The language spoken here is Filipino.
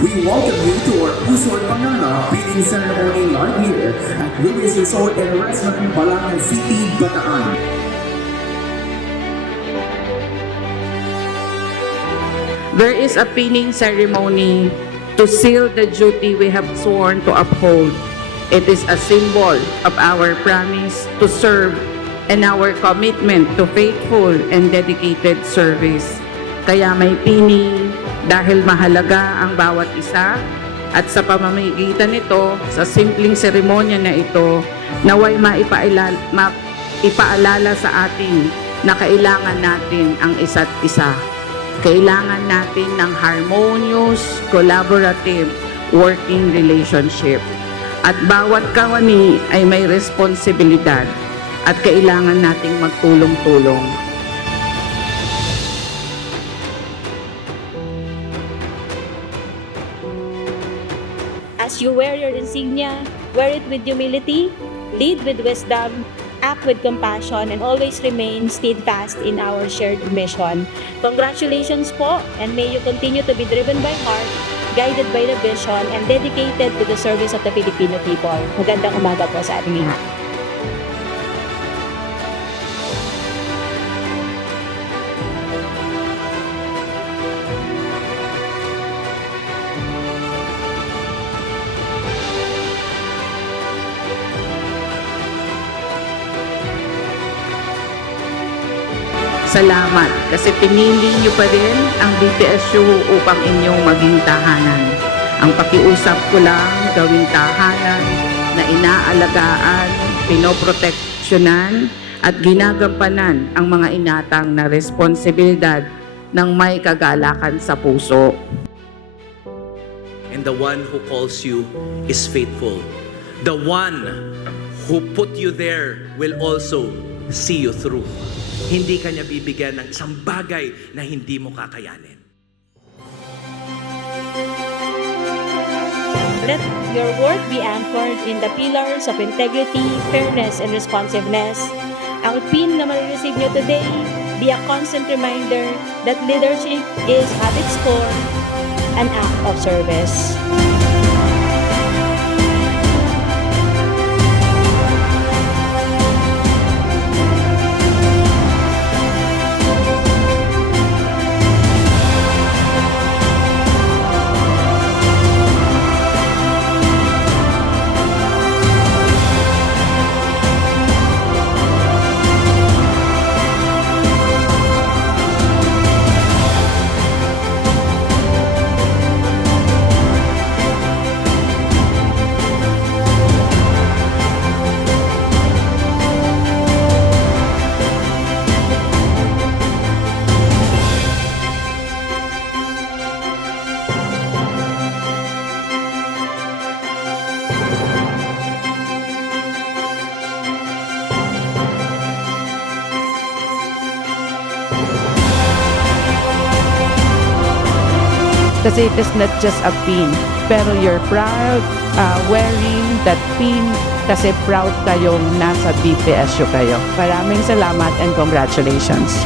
We welcome you to our Pusol Banana pinning ceremony live here at Lewis Resort and Restaurant, Balanga City, Bataan. There is a pinning ceremony to seal the duty we have sworn to uphold. It is a symbol of our promise to serve and our commitment to faithful and dedicated service. Kaya may pinning dahil mahalaga ang bawat isa at sa pamamagitan nito, sa simpleng seremonya na ito, naway ipaalala sa atin na kailangan natin ang isa't isa. Kailangan natin ng harmonious, collaborative, working relationship. At bawat kawani ay may responsibilidad at kailangan nating magtulong-tulong. As you wear your insignia, wear it with humility, lead with wisdom, act with compassion, and always remain steadfast in our shared mission. Congratulations po, and may you continue to be driven by heart, guided by the vision, and dedicated to the service of the Filipino people. Magandang umaga po sa ating lahat. Salamat kasi pinili niyo pa rin ang BPSU upang inyong maging tahanan. Ang pakiusap ko lang gawing tahanan na inaalagaan, pinoproteksyonan at ginagampanan ang mga inatang na responsibilidad ng may kagalakan sa puso. And the one who calls you is faithful. The one who put you there will also see you through. Hindi kanya bibigyan ng isang bagay na hindi mo kakayanin. Let your work be anchored in the pillars of integrity, fairness, and responsiveness. Ang pin na marireceive nyo today, be a constant reminder that leadership is at its core an act of service. Kasi it is not just a pin, pero you're proud wearing that pin kasi proud kayong nasa BPSU kayo. Maraming salamat and congratulations.